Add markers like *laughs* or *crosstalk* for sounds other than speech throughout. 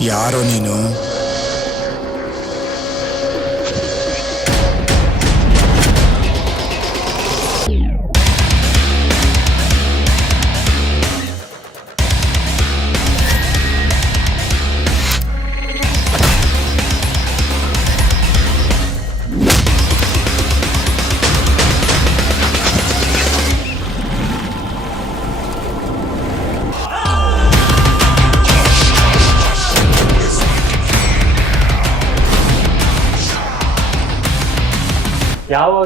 ಯಾರೋ ನೀನು?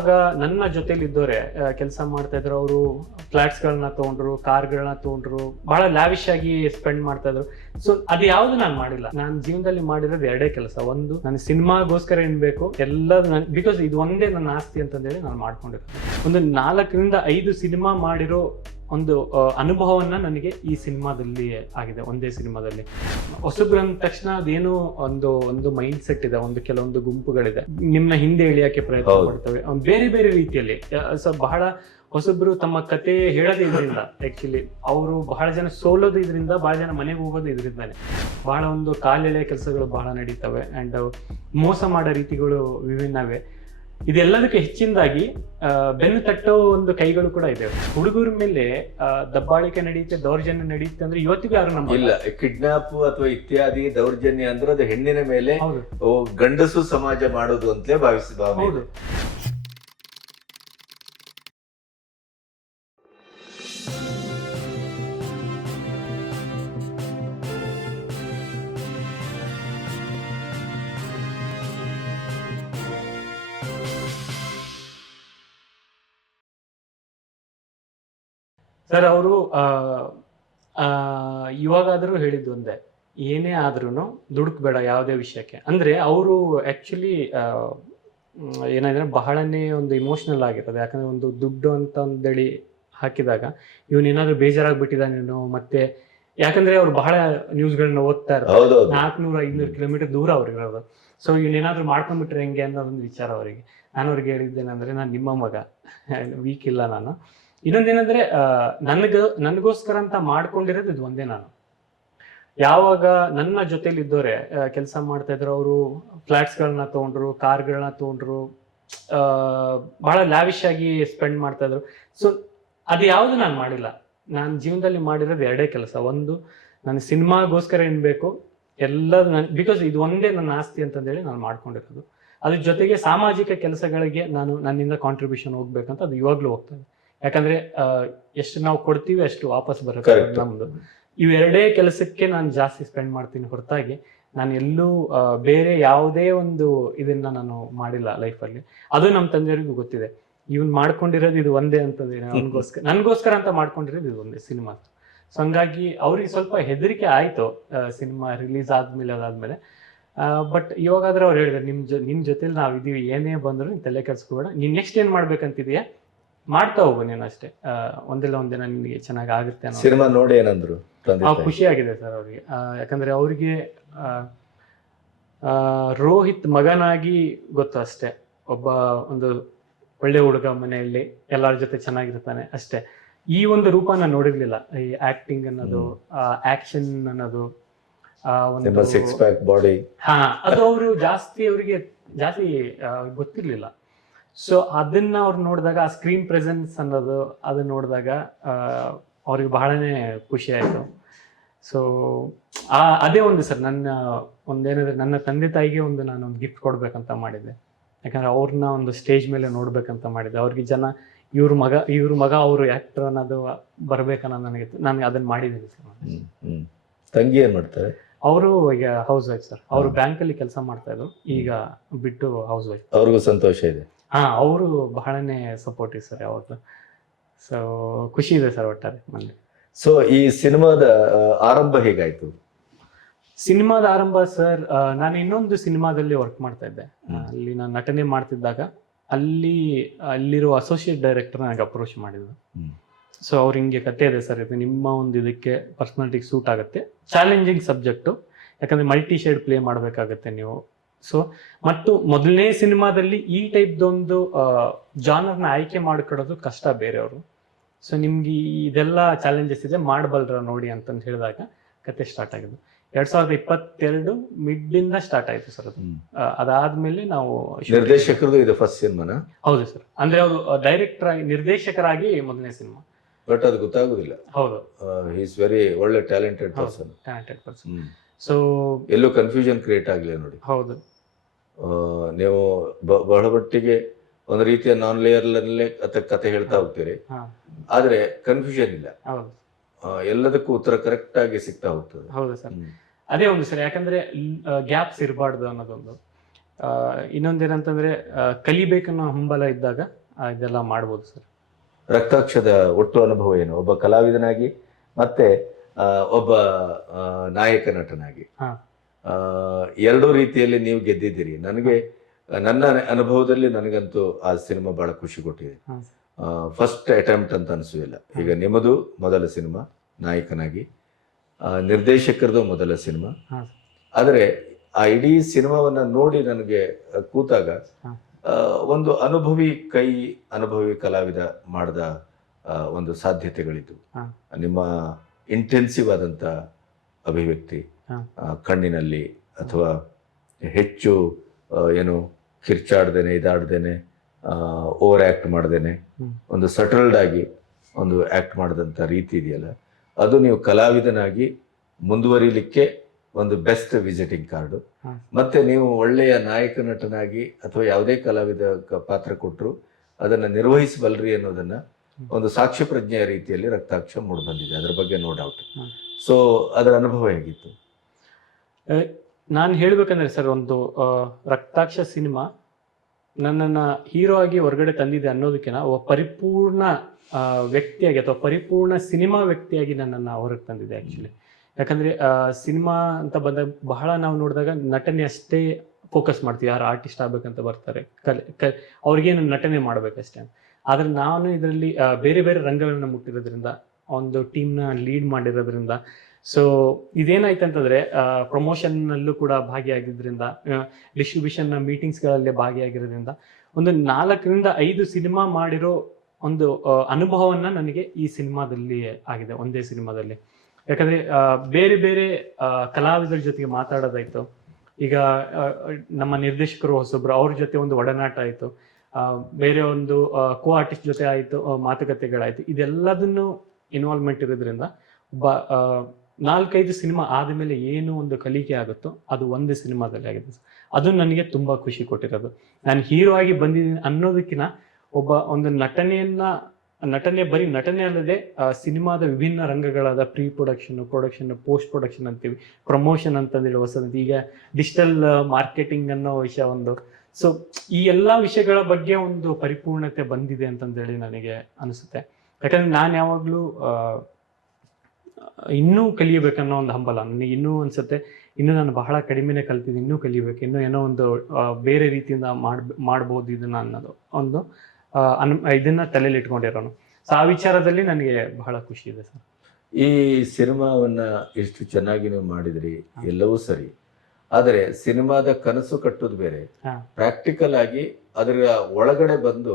ಯಾವಾಗ ನನ್ನ ಜೊತೆಲಿ ಇದ್ದೋರೆ ಕೆಲಸ ಮಾಡ್ತಾ ಇದ್ರು ಅವರು ಫ್ಲಾಟ್ಸ್ಗಳನ್ನ ತಗೊಂಡ್ರು ಕಾರ್ಗಳನ್ನ ತಗೊಂಡ್ರು. ಬಹಳ ಲ್ಯಾವಿಶ್ ಆಗಿ ಸ್ಪೆಂಡ್ ಮಾಡ್ತಾ ಇದ್ರು ಸೊ ಅದು ಯಾವ್ದು ನಾನು ಮಾಡಿಲ್ಲ. ನಾನು ಜೀವನದಲ್ಲಿ ಮಾಡಿರೋದು ಎರಡೇ ಕೆಲಸ. ಒಂದು ನನ್ನ ಸಿನಿಮಾಗೋಸ್ಕರ ಏನ್ ಬೇಕು? ಎಲ್ಲ ಬಿಕಾಸ್ ಇದು ಒಂದೇ ನನ್ನ ಆಸ್ತಿ ಅಂತಂದೇಳಿ ನಾನು ಮಾಡ್ಕೊಂಡಿರೋದು. ಒಂದು ನಾಲ್ಕರಿಂದ ಐದು ಸಿನಿಮಾ ಮಾಡಿರೋ ಒಂದು ಅನುಭವವನ್ನು ನನಗೆ ಈ ಸಿನಿಮಾದಲ್ಲಿ ಆಗಿದೆ ಒಂದೇ ಸಿನಿಮಾದಲ್ಲಿ. ಹೊಸಬ್ರು ಅಂದ ತಕ್ಷಣ ಅದೇನು ಒಂದು ಒಂದು ಮೈಂಡ್ ಸೆಟ್ ಇದೆ ಒಂದು ಕೆಲವೊಂದು ಗುಂಪುಗಳಿದೆ. ನಿಮ್ಮ ಹಿಂದೆ ಇಳಿಯಕ್ಕೆ ಪ್ರಯತ್ನ. ಮಾಡ್ತವೆ. ಬೇರೆ ಬೇರೆ ರೀತಿಯಲ್ಲಿ. ಸೊ ಬಹಳ ಹೊಸಬ್ರು ತಮ್ಮ ಕತೆ ಹೇಳೋದೇ ಇದರಿಂದ ಆಕ್ಚುಲಿ ಅವರು ಬಹಳ ಜನ ಸೋಲೋದು ಇದರಿಂದ ಬಹಳ ಜನ ಮನೆಗೆ ಹೋಗೋದು ಇದರಿಂದಾನೆ. ಬಹಳ ಒಂದು ಕಾಲೆಳೆಯ ಕೆಲಸಗಳು ಬಹಳ ನಡೀತವೆ. ಅಂಡ್ ಮೋಸ ಮಾಡೋ ರೀತಿಗಳು ವಿಭಿನ್ನವೇ. ಇದೆಲ್ಲದಕ್ಕೆ ಹೆಚ್ಚಿನದಾಗಿ ಬೆನ್ನು ತಟ್ಟೋ ಒಂದು ಕೈಗಳು ಕೂಡ ಇದೆ ಹುಡುಗರ ಮೇಲೆ ದಬ್ಬಾಳಿಕೆ ನಡೆಯುತ್ತೆ ದೌರ್ಜನ್ಯ ನಡೆಯುತ್ತೆ ಅಂದ್ರೆ ಇವತ್ತಿಗೂ ಯಾರು ನಮ್ಮ ಇಲ್ಲ ಕಿಡ್ನಾಪ್ ಅಥವಾ ಇತ್ಯಾದಿ ದೌರ್ಜನ್ಯ ಅಂದ್ರೆ ಅದು ಹೆಣ್ಣಿನ ಮೇಲೆ ಗಂಡಸು ಸಮಾಜ ಮಾಡೋದು ಅಂತಲೇ ಭಾವಿಸಿ ಸರ್ ಅವರು ಇವಾಗಾದರೂ ಹೇಳಿದ್ದು ಒಂದೇ. ಏನೇ ಆದ್ರೂ ದುಡುಕ್ಬೇಡ ಯಾವುದೇ ವಿಷಯಕ್ಕೆ. ಅಂದ್ರೆ ಅವರು ಆಕ್ಚುಲಿ ಏನಾದ್ರೆ ಬಹಳನೇ ಒಂದು ಇಮೋಷನಲ್ ಆಗಿರೋದು. ಯಾಕಂದ್ರೆ ಒಂದು ದುಡ್ಡು ಅಂತ ಒಂದೇಳಿ ಹಾಕಿದಾಗ ಇವನ್ ಏನಾದ್ರು ಬೇಜಾರಾಗ್ಬಿಟ್ಟಿದ್ದಾನೇನೋ ಮತ್ತೆ ಯಾಕಂದ್ರೆ ಅವ್ರು ಬಹಳ ನ್ಯೂಸ್ಗಳನ್ನ ಓದ್ತಾ ಇರ್ತಾರೆ ನಾಲ್ಕನೂರ ಐನೂರು ಕಿಲೋಮೀಟರ್ ದೂರ ಅವ್ರಿಗಿರೋದು ಸೊ ಏನಾದ್ರು ಮಾಡ್ಕೊಂಡ್ಬಿಟ್ರೆ ಹೆಂಗೆ ಒಂದು ವಿಚಾರ ಅವರಿಗೆ. ನಾನು ಅವ್ರಿಗೆ ಹೇಳಿದ್ದೇನೆಂದ್ರೆ ನಾನು ನಿಮ್ಮ ಮಗ. *laughs* ವೀಕ್ ಇಲ್ಲ ನಾನು. ಇನ್ನೊಂದೇನಂದ್ರೆ ನನಗ, ನನಗೋಸ್ಕರ ಅಂತ ಮಾಡ್ಕೊಂಡಿರೋದು ಇದು ಒಂದೇ ನಾನು. ಯಾವಾಗ ನನ್ನ ಜೊತೆಲಿ ಇದ್ದೋರೆ ಕೆಲಸ ಮಾಡ್ತಾ ಇದ್ರು ಅವರು ಫ್ಲಾಟ್ಸ್ಗಳನ್ನ ತಗೊಂಡ್ರು ಕಾರ್ಗಳನ್ನ ತಗೊಂಡ್ರು ಬಹಳ ಲ್ಯಾವಿಶ್ ಆಗಿ ಸ್ಪೆಂಡ್ ಮಾಡ್ತಾ ಇದ್ರು ಸೊ, ಅದು ಯಾವುದು ನಾನು ಮಾಡಿಲ್ಲ. ನಾನು ಜೀವನದಲ್ಲಿ ಮಾಡಿರೋದು ಎರಡೇ ಕೆಲಸ. ಒಂದು ನನ್ನ ಸಿನಿಮಾಗೋಸ್ಕರ ಏನ್ ಬೇಕು ಎಲ್ಲ ಬಿಕಾಸ್ ಇದು ಒಂದೇ ನನ್ನ ಆಸ್ತಿ ಅಂತಂದೇಳಿ ನಾನು ಮಾಡ್ಕೊಂಡಿರೋದು. ಅದ್ರ ಜೊತೆಗೆ ಸಾಮಾಜಿಕ ಕೆಲಸಗಳಿಗೆ ನಾನು ನನ್ನಿಂದ ಕಾಂಟ್ರಿಬ್ಯೂಷನ್ ಹೋಗ್ಬೇಕಂತ ಅದು ಇವಾಗ್ಲೂ ಹೋಗ್ತದೆ ಯಾಕಂದ್ರೆ ಎಷ್ಟು ನಾವು ಕೊಡ್ತೀವಿ ಅಷ್ಟು ವಾಪಸ್ ಬರುತ್ತೆ Correct. ನಮ್ದು ಇವೆರಡೇ ಕೆಲಸಕ್ಕೆ ನಾನು ಜಾಸ್ತಿ ಸ್ಪೆಂಡ್ ಮಾಡ್ತೀನಿ ಹೊರತಾಗಿ ನಾನು ಎಲ್ಲೂ ಆ, ಬೇರೆ ಯಾವುದೇ ಒಂದು ಇದನ್ನ ನಾನು ಮಾಡಿಲ್ಲ ಲೈಫಲ್ಲಿ ಅದು ನಮ್ಮ ತಂದೆಯವರಿಗೂ ಗೊತ್ತಿದೆ. ಇವನ್ ಮಾಡ್ಕೊಂಡಿರೋದು ಇದು ಒಂದೇ ಅಂತಂದ್ರೆ *laughs* ನನ್ಗೋಸ್ಕರ ನನಗೋಸ್ಕರ ಅಂತ ಮಾಡ್ಕೊಂಡಿರೋದು ಇದು ಒಂದೇ ಸಿನಿಮಾ ಸೊ ಹಂಗಾಗಿ ಅವ್ರಿಗೆ ಸ್ವಲ್ಪ ಹೆದರಿಕೆ ಆಯ್ತು ಸಿನಿಮಾ ರಿಲೀಸ್ ಆದ್ಮೇಲೆ ಅದಾದ್ಮೇಲೆ. ಬಟ್ ಇವಾಗಾದ್ರೆ ಅವ್ರು ಹೇಳಿದ್ರು ನಿಮ್ ಜೊ ನಿಮ್ ಜೊತೆಲಿ ನಾವ್ ಇದೀವಿ ಏನೇ ಬಂದ್ರು ನೀನ್ ತಲೆ ಕೆಡ್ಸ್ಕೊಬೇಡ. ನೀನ್ ನೆಕ್ಸ್ಟ್ ಏನ್ ಮಾಡ್ಬೇಕಂತಿದೀಯ? ಮಾಡ್ತಾ ಹೋಗು ನೀನು ಅಷ್ಟೇ. ಒಂದಿಲ್ಲ ಒಂದಿನ ನಿನಗೆ ಚೆನ್ನಾಗಿ ಆಗುತ್ತೆ ಅನ್ನೋ ಸಿನಿಮಾ ನೋಡಿ ಏನಂದ್ರು ಆ? ಖುಷಿ ಆಗಿದೆ ಸರ್ ಅವ್ರಿಗೆ. ಆ, ಯಾಕಂದ್ರೆ ಅವ್ರಿಗೆ ಆ, ಆ, ರೋಹಿತ್ ಮಗನಾಗಿ ಗೊತ್ತು ಅಷ್ಟೇ. ಒಬ್ಬ ಒಂದು ಒಳ್ಳೆ ಹುಡುಗ ಮನೆಯಲ್ಲಿ ಎಲ್ಲರ ಜೊತೆ ಚೆನ್ನಾಗಿರ್ತಾನೆ ಅಷ್ಟೇ. ಈ ಒಂದು ರೂಪ ನಾನು ನೋಡಿರ್ಲಿಲ್ಲ. ಈ ಆಕ್ಟಿಂಗ್ ಅನ್ನೋದು ಆಕ್ಷನ್ ಅನ್ನೋದು ಆ, ನಿಮ್ಮ ಒಂದು ಸಿಕ್ಸ್ ಪ್ಯಾಕ್ ಬಾಡಿ ಹಾ ಅದು ಅವರು ಜಾಸ್ತಿ ಅವರಿಗೆ ಜಾಸ್ತಿ ಗೊತ್ತಿರ್ಲಿಲ್ಲ. ಸೊ ಅದನ್ನ ಅವ್ರು ನೋಡಿದಾಗ ಆ ಸ್ಕ್ರೀನ್ ಪ್ರೆಸೆನ್ಸ್ ಅನ್ನೋದು ಅದನ್ನ ನೋಡಿದಾಗ ಅವ್ರಿಗೆ ಬಹಳನೇ ಖುಷಿ ಆಯಿತು. ಸೊ ಆ ಅದೇ ಒಂದು ಸರ್ ನನ್ನ ಒಂದೇನಂದ್ರೆ ನನ್ನ ತಂದೆ ತಾಯಿಗೆ ಒಂದು ನಾನು ಒಂದು ಗಿಫ್ಟ್ ಕೊಡ್ಬೇಕಂತ ಮಾಡಿದ್ದೆ. ಯಾಕಂದ್ರೆ ಅವ್ರನ್ನ ಒಂದು ಸ್ಟೇಜ್ ಮೇಲೆ ನೋಡ್ಬೇಕಂತ ಮಾಡಿದ್ದೆ. ಅವ್ರಿಗೆ ಜನ ಇವ್ರ ಮಗ ಇವ್ರ ಮಗ ಅವರು ಆಕ್ಟರ್ ಅನ್ನೋದು ಬರ್ಬೇಕನ್ನೋದು ನನಗೆ ನಾನು ಅದನ್ನ ಮಾಡಿದ್ದೀನಿ ಸರ್. ತಂಗಿ ಏನು ಮಾಡ್ತಾರೆ? ಅವರು ಈಗ ಹೌಸ್ ವೈಫ್ ಸರ್. ಅವರು ಬ್ಯಾಂಕ್ ಅಲ್ಲಿ ಕೆಲಸ ಮಾಡ್ತಾ ಇದ್ರು. ಈಗ ಬಿಟ್ಟು ಹೌಸ್ ವೈಫ್ ಅವ್ರಿಗೂ ಸಂತೋಷ ಇದೆ. ಹಾ ಅವರು ಬಹಳನೇ ಸಪೋರ್ಟಿವ್ ಸರ್ ಯಾವತ್ತು ಸೊ ಖುಷಿ ಇದೆ ಸರ್ ಒಟ್ಟಾರೆ ಮನೇಲಿ ಸೊ ಈ ಸಿನಿಮಾದ ಆ, ಆರಂಭ ಹೇಗಾಯ್ತು? ಸಿನಿಮಾದ ಆರಂಭ ಸರ್ ನಾನು ಇನ್ನೊಂದು ಸಿನಿಮಾದಲ್ಲಿ ವರ್ಕ್ ಮಾಡ್ತಾ ಇದ್ದೆ. ಆ, ಅಲ್ಲಿ ನಾನು ನಟನೆ ಮಾಡ್ತಿದ್ದಾಗ ಅಲ್ಲಿ ಅಲ್ಲಿರೋ ಅಸೋಸಿಯೇಟ್ ಡೈರೆಕ್ಟರ್ ನನಗೆ ಅಪ್ರೋಚ್ ಮಾಡಿದ್ರು ಹ್ಮ್. ಸೊ ಅವ್ರು ಹಿಂಗೆ ಕತೆ ಇದೆ ಸರ್ ಇದು ನಿಮ್ಮ ಒಂದು ಇದಕ್ಕೆ ಪರ್ಸ್ನಾಲಿಟಿಗೆ ಸೂಟ್ ಆಗುತ್ತೆ. ಚಾಲೆಂಜಿಂಗ್ ಸಬ್ಜೆಕ್ಟು ಯಾಕಂದ್ರೆ ಮಲ್ಟಿ ಶೇಡ್ ಪ್ಲೇ ಮಾಡಬೇಕಾಗತ್ತೆ ನೀವು. ಸೊ ಮತ್ತು ಮೊದಲನೇ ಸಿನಿಮಾದಲ್ಲಿ ಈ ಟೈಪ್ದೊಂದು ಜಾನರ್ನ ಆಯ್ಕೆ ಮಾಡ್ಕೊಡೋದು ಕಷ್ಟ ಬೇರೆಯವರು. ಸೊ ನಿಮ್ಗೆ ಇದೆಲ್ಲ ಚಾಲೆಂಜಸ್ ಇದೆ ಮಾಡಬಲ್ರ ನೋಡಿ ಅಂತಂದು ಹೇಳಿದಾಗ ಕತೆ ಸ್ಟಾರ್ಟ್ ಆಗಿದ್ದು. ಎರಡ್ ಸಾವಿರದ ಇಪ್ಪತ್ತೆರಡು ಮಿಡ್ ಇಂದ ಸ್ಟಾರ್ಟ್ ಆಯ್ತು ಸರ್ ಅದು. ಅದಾದ್ಮೇಲೆ ನಾವು ನಿರ್ದೇಶಕರದು ಇದು ಫಸ್ಟ್ ಸಿನಿಮಾನ? ಹೌದು ಸರ್. ಅಂದ್ರೆ ಅವರು ಡೈರೆಕ್ಟರ್ ಆಗಿ ನಿರ್ದೇಶಕರಾಗಿ ಮೊದಲನೇ ಸಿನಿಮಾ. ಬಟ್ ಅದು ಗೊತ್ತಾಗುದಿಲ್ಲ. ಹೌದು. ಈಸ್ ವೆರಿ ಒಳ್ಳೆ talented person talented person so ಎಲ್ಲೂ ಕನ್ಫ್ಯೂಷನ್ ಕ್ರಿಯೇಟ್ ಆಗಲಿಲ್ಲ ನೋಡಿ. ಹೌದು. ನೀವು ಬಹಳ ಮಟ್ಟಿಗೆ ಒಂದು ರೀತಿಯ ನಾನ್ ಲೇಯರ್ಲಲ್ಲೇ ಕತೆ ಕತೆ ಹೇಳ್ತಾ ಹೋಗ್ತೀರಿ. ಆದ್ರೆ ಕನ್ಫ್ಯೂಷನ್ ಇಲ್ಲ. ಎಲ್ಲದಕ್ಕೂ ಉತ್ತರ ಕರೆಕ್ಟ್ ಆಗಿ ಸಿಗ್ತಾ ಹೋಗ್ತದೆ. ಹೌದು ಸರ್. ಅದೇ ಒಂದು ಸರ್ ಯಾಕಂದ್ರೆ ಗ್ಯಾಪ್ಸ್ ಇರಬಾರ್ದು ಅನ್ನೋದೊಂದು. ಇನ್ನೊಂದೇನಂತಂದ್ರೆ ಕಲಿಬೇಕನ್ನೋ ಹಂಬಲ ಇದ್ದಾಗ ಇದೆಲ್ಲ ಮಾಡ್ಬೋದು ಸರ್. ರಕ್ತಾಕ್ಷದ ಒಟ್ಟು ಅನುಭವ ಏನು? ಒಬ್ಬ ಕಲಾವಿದನಾಗಿ ಮತ್ತೆ ಒಬ್ಬ ನಾಯಕ ನಟನಾಗಿ. ಎರಡೂ ರೀತಿಯಲ್ಲಿ ನೀವು ಗೆದ್ದಿದ್ದೀರಿ. ನನಗೆ ನನ್ನ ಅನುಭವದಲ್ಲಿ ನನಗಂತೂ ಆ ಸಿನಿಮಾ ಬಹಳ ಖುಷಿ ಕೊಟ್ಟಿದೆ. ಫಸ್ಟ್ ಅಟೆಂಪ್ಟ್ ಅಂತ ಅನಿಸುವಿಲ್ಲ ಈಗ ನಿಮ್ಮದು ಮೊದಲ ಸಿನಿಮಾ ನಾಯಕನಾಗಿ. ನಿರ್ದೇಶಕರದು ಮೊದಲ ಸಿನಿಮಾ. ಆದರೆ ಆ ಇಡೀ ಸಿನಿಮಾವನ್ನ ನೋಡಿ ನನಗೆ ಕೂತಾಗ ಒಂದು ಅನುಭವಿ ಕೈ ಅನುಭವಿ ಕಲಾವಿದ ಮಾಡಿದ ಒಂದು ಸಾಧ್ಯತೆಗಳಿದ್ದು ನಿಮ್ಮ ಇಂಟೆನ್ಸಿವ್ ಆದಂಥ ಅಭಿವ್ಯಕ್ತಿ ಕಣ್ಣಿನಲ್ಲಿ ಅಥವಾ ಹೆಚ್ಚು ಏನು ಕಿರ್ಚಾಡ್ದೇನೆ ಇದಾಡ್ದೇನೆ ಓವರ್ ಆ್ಯಕ್ಟ್ ಮಾಡ್ದೇನೆ ಒಂದು ಸಟಲ್ಡ್ ಆಗಿ ಒಂದು ಆ್ಯಕ್ಟ್ ಮಾಡಿದಂಥ ರೀತಿ ಇದೆಯಲ್ಲ ಅದು ನೀವು ಕಲಾವಿದನಾಗಿ ಮುಂದುವರಿಲಿಕ್ಕೆ ಒಂದು ಬೆಸ್ಟ್ ವಿಸಿಟಿಂಗ್ ಕಾರ್ಡು. ಮತ್ತೆ ನೀವು ಒಳ್ಳೆಯ ನಾಯಕ ನಟನಾಗಿ ಅಥವಾ ಯಾವುದೇ ಕಲಾವಿದ ಪಾತ್ರ ಕೊಟ್ಟರು ಅದನ್ನ ನಿರ್ವಹಿಸಬಲ್ರಿ ಅನ್ನೋದನ್ನ ಒಂದು ಸಾಕ್ಷ್ಯ ಪ್ರಜ್ಞೆಯ ರೀತಿಯಲ್ಲಿ ರಕ್ತಾಕ್ಷ ಮೂಡ್ ಬಂದಿದೆ ಅದ್ರ ಬಗ್ಗೆ ನೋ ಡೌಟ್. ಸೊ ಅದರ ಅನುಭವ ಹೇಗಿತ್ತು? ನಾನು ಹೇಳ್ಬೇಕಂದ್ರೆ ಸರ್ ಒಂದು ರಕ್ತಾಕ್ಷ ಸಿನಿಮಾ ನನ್ನನ್ನು ಹೀರೋ ಆಗಿ ಹೊರಗಡೆ ತಂದಿದೆ ಅನ್ನೋದಕ್ಕಿಂತ ಒಬ್ಬ ಪರಿಪೂರ್ಣ ವ್ಯಕ್ತಿಯಾಗಿ ಅಥವಾ ಪರಿಪೂರ್ಣ ಸಿನಿಮಾ ವ್ಯಕ್ತಿಯಾಗಿ ನನ್ನನ್ನು ಹೊರಗೆ ತಂದಿದೆ ಆ್ಯಕ್ಚುಲಿ ಯಾಕಂದರೆ ಸಿನಿಮಾ ಅಂತ ಬಂದಾಗ ಬಹಳ ನಾವು ನೋಡಿದಾಗ ನಟನೆ ಅಷ್ಟೇ ಫೋಕಸ್ ಮಾಡ್ತೀವಿ. ಯಾರು ಆರ್ಟಿಸ್ಟ್ ಆಗ್ಬೇಕಂತ ಬರ್ತಾರೆ. ಕಲೆ, ಕ, ಅವ್ರಿಗೇನು ನಟನೆ ಮಾಡ್ಬೇಕಷ್ಟೇ. ಆದರೆ ನಾನು ಇದರಲ್ಲಿ ಬೇರೆ ಬೇರೆ ರಂಗಗಳನ್ನು ಮುಟ್ಟಿರೋದ್ರಿಂದ ಒಂದು ಟೀಮ್ನ ಲೀಡ್ ಮಾಡಿರೋದ್ರಿಂದ. ಸೊ ಇದೇನಾಯ್ತು ಅಂತಂದ್ರೆ ಪ್ರಮೋಷನ್ನಲ್ಲೂ ಕೂಡ ಭಾಗಿಯಾಗಿದ್ದರಿಂದ ಡಿಸ್ಟ್ರಿಬ್ಯೂಷನ್ ಮೀಟಿಂಗ್ಸ್ಗಳಲ್ಲೇ ಭಾಗಿಯಾಗಿರೋದ್ರಿಂದ ಒಂದು ನಾಲ್ಕರಿಂದ ಐದು ಸಿನಿಮಾ ಮಾಡಿರೋ ಒಂದು ಅನುಭವವನ್ನ ನನಗೆ ಈ ಸಿನಿಮಾದಲ್ಲಿ ಆಗಿದೆ, ಒಂದೇ ಸಿನಿಮಾದಲ್ಲಿ. ಯಾಕಂದ್ರೆ ಬೇರೆ ಬೇರೆ ಕಲಾವಿದರ ಜೊತೆಗೆ ಮಾತಾಡೋದಾಯ್ತು. ಈಗ ನಮ್ಮ ನಿರ್ದೇಶಕರು ಹೊಸೊಬ್ರು ಅವ್ರ ಜೊತೆ ಒಂದು ಒಡನಾಟ ಆಯಿತು. ಬೇರೆ ಒಂದು ಕೋ ಆರ್ಟಿಸ್ಟ್ ಜೊತೆ ಆಯಿತು ಮಾತುಕತೆಗಳಾಯ್ತು. ಇದೆಲ್ಲದನ್ನು ಇನ್ವಾಲ್ವ್ಮೆಂಟ್ ಇರೋದ್ರಿಂದ ಒಬ್ಬ ನಾಲ್ಕೈದು ಸಿನಿಮಾ ಆದಮೇಲೆ ಏನು ಒಂದು ಕಲಿಕೆ ಆಗುತ್ತೋ ಅದು ಒಂದೇ ಸಿನಿಮಾದಲ್ಲಿ ಆಗಿದೆ ಅದು ನನಗೆ ತುಂಬ ಖುಷಿ ಕೊಟ್ಟಿರೋದು. ನಾನು ಹೀರೋ ಆಗಿ ಬಂದಿದ್ದೀನಿ ಅನ್ನೋದಕ್ಕಿಂತ ಒಬ್ಬ ಒಂದು ನಟನೆಯನ್ನ, ನಟನೆ ಬರೀ ನಟನೆ ಅಲ್ಲದೆ ಸಿನಿಮಾದ ವಿಭಿನ್ನ ರಂಗಗಳಾದ pre production production post production ಅಂತೀವಿ. ಪ್ರಮೋಷನ್ ಅಂತಂದೇಳಿ ಹೊಸದಂತ. ಈಗ ಡಿಜಿಟಲ್ ಮಾರ್ಕೆಟಿಂಗ್ ಅನ್ನೋ ವಿಷಯ ಒಂದು. ಸೊ ಈ ಎಲ್ಲ ವಿಷಯಗಳ ಬಗ್ಗೆ ಒಂದು ಪರಿಪೂರ್ಣತೆ ಬಂದಿದೆ ಅಂತಂದೇಳಿ ನನಗೆ ಅನಿಸುತ್ತೆ. ಯಾಕಂದ್ರೆ ನಾನು ಯಾವಾಗಲೂ ಇನ್ನೂ ಕಲಿಯಬೇಕನ್ನೋ ಒಂದು ಹಂಬಲ. ನನಗೆ ಇನ್ನೂ ಅನ್ಸುತ್ತೆ ಇನ್ನೂ ನಾನು ಬಹಳ ಕಡಿಮೆನೆ ಕಲ್ತಿದ್ದೀನಿ ಇನ್ನೂ ಕಲಿಬೇಕು ಇನ್ನೂ ಏನೋ ಒಂದು ಬೇರೆ ರೀತಿಯಿಂದ ಮಾಡ್ ಮಾಡ್ಬೋದು ಇದನ್ನ ಅನ್ನೋದು. ಒಂದು ಅನ್ ಇದನ್ನ ತಲೆಯಲ್ಲಿ ಇಟ್ಕೊಂಡಿರೋನು ಸೊ ಆ ವಿಚಾರದಲ್ಲಿ ನನಗೆ ಬಹಳ ಖುಷಿ ಇದೆ ಸರ್. ಈ ಸಿನಿಮಾವನ್ನ ಎಷ್ಟು ಚೆನ್ನಾಗಿ ನೀವು ಮಾಡಿದ್ರಿ ಎಲ್ಲವೂ ಸರಿ. ಆದರೆ ಸಿನಿಮಾದ ಕನಸು ಕಟ್ಟೋದು ಬೇರೆ. ಪ್ರಾಕ್ಟಿಕಲ್ ಆಗಿ ಅದರ ಒಳಗಡೆ ಬಂದು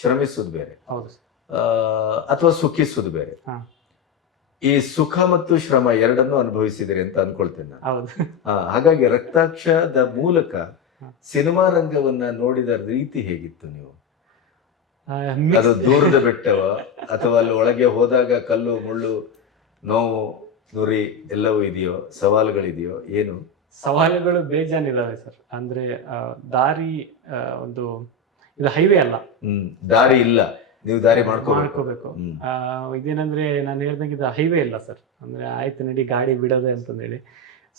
ಶ್ರಮಿಸೋದು ಬೇರೆ. ಹೌದು ಅಥವಾ ಸುಖಿಸುವುದು ಬೇರೆ. ಈ ಸುಖ ಮತ್ತು ಶ್ರಮ ಎರಡನ್ನೂ ಅನುಭವಿಸಿದಿರಿ ಅಂತ ಅನ್ಕೊಳ್ತೇನೆ ನಾನು. ಹಾಗಾಗಿ ರಕ್ತಾಕ್ಷದ ಮೂಲಕ ಸಿನಿಮಾ ರಂಗವನ್ನ ನೋಡಿದ ರೀತಿ ಹೇಗಿತ್ತು ನೀವು? ಅದು ದೂರದ ಬೆಟ್ಟವ ಅಥವಾ ಅಲ್ಲಿ ಒಳಗೆ ಹೋದಾಗ ಕಲ್ಲು ಮುಳ್ಳು ನೋವು ನುರಿ ಎಲ್ಲವೂ ಇದೆಯೋ ಸವಾಲುಗಳಿದೆಯೋ ಏನು? ಸವಾಲುಗಳು ಬೇಜಾನಿದಾವೆ ಸರ್. ಅಂದ್ರೆ ದಾರಿ ಒಂದು ಇದು ಹೈವೇ ಅಲ್ಲ. ಹ್ಮ್ ದಾರಿ ಇಲ್ಲ. ನೀವು ದಾರಿ ಮಾಡ್ಕೋಬೇಕು. ಇದೇನಂದ್ರೆ ನಾನು ಹೇಳ್ದಂಗೆ ಇದು ಹೈವೇ ಇಲ್ಲ ಸರ್ ಅಂದ್ರೆ ಆಯ್ತು ನಡಿ ಗಾಡಿ ಬಿಡೋದೆ ಅಂತಂದೇಳಿ.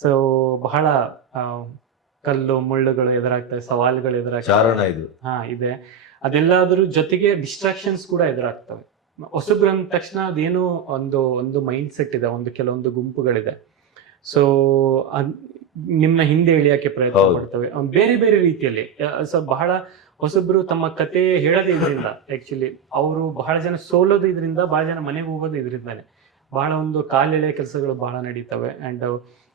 ಸೊ ಬಹಳ ಕಲ್ಲು ಮುಳ್ಳುಗಳು ಎದುರಾಗ್ತವೆ ಸವಾಲುಗಳು ಎದುರಾಗ್ತವೆ. ಇದು. ಹಾ ಇದೆ. ಅದೆಲ್ಲಾದ್ರೂ ಜೊತೆಗೆ ಡಿಸ್ಟ್ರಾಕ್ಷನ್ಸ್ ಕೂಡ ಎದುರಾಗ್ತವೆ. ಹೊಸಬ್ರು ಅಂದ ತಕ್ಷಣ ಅದೇನೋ ಒಂದು ಒಂದು ಮೈಂಡ್ ಸೆಟ್ ಇದೆ ಒಂದು ಕೆಲವೊಂದು ಗುಂಪುಗಳಿದೆ. ಸೊ ನಿಮ್ನ ಹಿಂದೆ ಇಳಿಯಕ್ಕೆ ಪ್ರಯತ್ನ ಮಾಡ್ತವೆ ಬೇರೆ ಬೇರೆ ರೀತಿಯಲ್ಲಿ ಸೊ ಬಹಳ ಹೊಸಬ್ರು ತಮ್ಮ ಕತೆ ಹೇಳೋದು ಇದರಿಂದ ಆಕ್ಚುಲಿ ಅವರು ಬಹಳ ಜನ ಸೋಲೋದು ಇದರಿಂದ ಬಹಳ ಜನ ಮನೆಗೆ ಹೋಗೋದು ಇದರಿಂದಾನೆ. ಬಹಳ ಒಂದು ಕಾಲೆಳೆ ಕೆಲಸಗಳು ಬಹಳ ನಡೀತವೆ ಅಂಡ್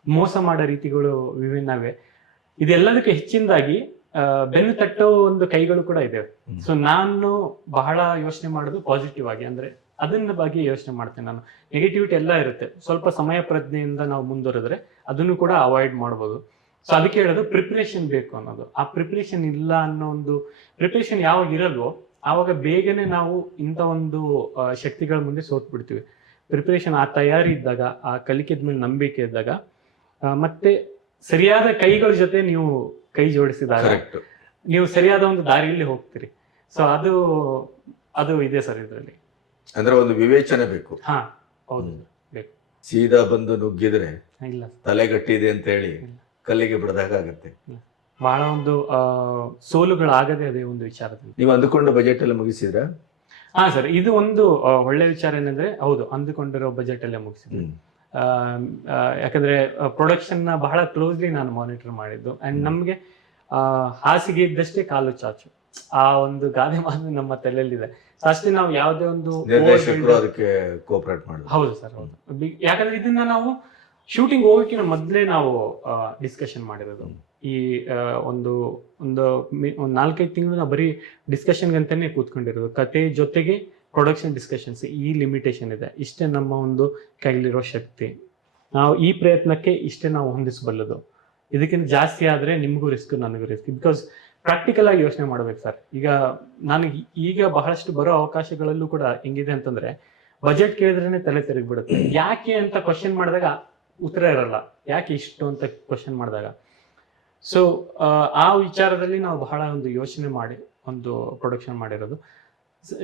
ಮೋಸ ಮಾಡೋ ರೀತಿಗಳು ವಿಭಿನ್ನವೇ. ಇದೆಲ್ಲದಕ್ಕೆ ಹೆಚ್ಚಿನದಾಗಿ ಬೆನ್ನು ತಟ್ಟೋ ಒಂದು ಕೈಗಳು ಕೂಡ ಇದೆ. ಸೊ ನಾನು ಬಹಳ ಯೋಚನೆ ಮಾಡೋದು ಪಾಸಿಟಿವ್ ಆಗಿ ಅಂದ್ರೆ ಅದನ್ನ ಬಗ್ಗೆ ಯೋಚನೆ ಮಾಡ್ತೇನೆ ನಾನು. ನೆಗೆಟಿವಿಟಿ ಎಲ್ಲ ಇರುತ್ತೆ. ಸ್ವಲ್ಪ ಸಮಯ ಪ್ರಜ್ಞೆಯಿಂದ ನಾವು ಮುಂದುವರೆದ್ರೆ ಅದನ್ನು ಕೂಡ ಅವಾಯ್ಡ್ ಮಾಡ್ಬೋದು. ಸೊ ಅದಕ್ಕೆ ಹೇಳೋದು ಪ್ರಿಪ್ರೇಷನ್ ಬೇಕು ಅನ್ನೋದು. ಆ ಪ್ರಿಪ್ರೇಷನ್ ಇಲ್ಲ ಅನ್ನೋ ಒಂದು ಪ್ರಿಪ್ರೇಷನ್ ಯಾವಾಗ ಇರಲ್ವೋ ಆವಾಗ ಬೇಗನೆ ನಾವು ಇಂಥ ಒಂದು ಶಕ್ತಿಗಳ ಮುಂದೆ ಸೋತ್ ಬಿಡ್ತೀವಿ. ಪ್ರಿಪ್ರೇಷನ್ ಆ ತಯಾರಿ ಇದ್ದಾಗ ಆ ಕಲಿಕೆದ ಮೇಲೆ ನಂಬಿಕೆ ಇದ್ದಾಗ ಮತ್ತೆ ಸರಿಯಾದ ಕೈಗಳ ಜೊತೆ ನೀವು ಕೈ ಜೋಡಿಸಿದಾಗ ನೀವು ಸರಿಯಾದ ಒಂದು ದಾರಿಯಲ್ಲಿ ಹೋಗ್ತೀರಿ. ಸೊ ಅದು ಅದು ಇದೆ ಸರ್ ಇದರಲ್ಲಿ. ಅಂದ್ರೆ ಒಂದು ವಿವೇಚನೆ ಬೇಕು. ಹಾ ಹೌದು. ಬೇಕು ಸೀದಾ ಬಂದು ನುಗ್ಗಿದ್ರೆ ಇಲ್ಲ ತಲೆಗಟ್ಟಿದೆ ಅಂತ ಹೇಳಿ. ಕಲ್ಲಿಗೆ ಬಿಡದಾಗ ಆಗುತ್ತೆ. ಬಹಳ ಒಂದು ಸೋಲುಗಳಾಗದೆ ಅದೇ ಒಂದು ವಿಚಾರದಲ್ಲಿ ನೀವು ಅಂದುಕೊಂಡ ಬಜೆಟ್ ಅಲ್ಲಿ ಮುಗಿಸಿದ್ರ? ಹಾ ಸರ್ ಇದು ಒಂದು ಒಳ್ಳೆ ವಿಚಾರ ಏನಂದ್ರೆ ಹೌದು ಅಂದುಕೊಂಡಿರೋ ಬಜೆಟ್ ಅಲ್ಲೇ ಮುಗಿಸಿದ್ವಿ. ಆ, ಯಾಕಂದ್ರೆ ಪ್ರೊಡಕ್ಷನ್ನ ಬಹಳ ಕ್ಲೋಸ್ಲಿ ನಾನು ಮಾನಿಟರ್ ಮಾಡಿದ್ದು. ಅಂಡ್ ನಮ್ಗೆ ಆ, ಹಾಸಿಗೆ ಇದ್ದಷ್ಟೇ ಕಾಲು ಚಾಚು. ಆ ಒಂದು ಗಾದೆ ಮಾತು ನಮ್ಮ ತಲೆಯಲ್ಲಿದೆ. ಅಷ್ಟೇ ನಾವು ಯಾವುದೇ ಒಂದು ಹೌದು ಸರ್ ಹೌದು. ಯಾಕಂದ್ರೆ ಇದನ್ನ ನಾವು ಶೂಟಿಂಗ್ ಹೋಗೋಕ್ಕಿಂತ ಮೊದಲೇ ನಾವು ಡಿಸ್ಕಷನ್ ಮಾಡಿರೋದು. ಈ ಒಂದು ಒಂದು ಒಂದು ನಾಲ್ಕೈದು ತಿಂಗಳು ನಾವು ಬರೀ ಡಿಸ್ಕಷನ್ಗೆ ಅಂತಾನೆ ಕೂತ್ಕೊಂಡಿರೋದು. ಕತೆ ಜೊತೆಗೆ ಪ್ರೊಡಕ್ಷನ್ ಡಿಸ್ಕಷನ್ಸ್ ಈ ಲಿಮಿಟೇಷನ್ ಇದೆ. ಇಷ್ಟೇ ನಮ್ಮ ಒಂದು ಕೈಲಿರೋ ಶಕ್ತಿ. ನಾವು ಈ ಪ್ರಯತ್ನಕ್ಕೆ ಇಷ್ಟೇ ನಾವು ಹೊಂದಿಸಬಲ್ಲದು. ಇದಕ್ಕಿಂತ ಜಾಸ್ತಿ ಆದ್ರೆ ನಿಮಗೂ ರಿಸ್ಕ್ ನನಗೂ ರಿಸ್ಕ್ ಬಿಕಾಸ್ ಪ್ರಾಕ್ಟಿಕಲ್ ಆಗಿ ಯೋಚನೆ ಮಾಡ್ಬೇಕು ಸರ್. ಈಗ ನನಗೆ ಈಗ ಬಹಳಷ್ಟು ಬರೋ ಅವಕಾಶಗಳಲ್ಲೂ ಕೂಡ ಹೆಂಗಿದೆ ಅಂತಂದ್ರೆ ಬಜೆಟ್ ಕೇಳಿದ್ರೇನೆ ತಲೆ ತಿರುಗ್ಬಿಡುತ್ತೆ. ಯಾಕೆ ಅಂತ ಕ್ವಶನ್ ಮಾಡಿದಾಗ ಉತ್ತರ ಇರಲ್ಲ. ಯಾಕೆ ಇಷ್ಟು ಅಂತ ಕ್ವಶನ್ ಮಾಡಿದಾಗ. ಸೊ ಆ ವಿಚಾರದಲ್ಲಿ ನಾವು ಬಹಳ ಒಂದು ಯೋಚನೆ ಮಾಡಿ ಒಂದು ಪ್ರೊಡಕ್ಷನ್ ಮಾಡಿರೋದು.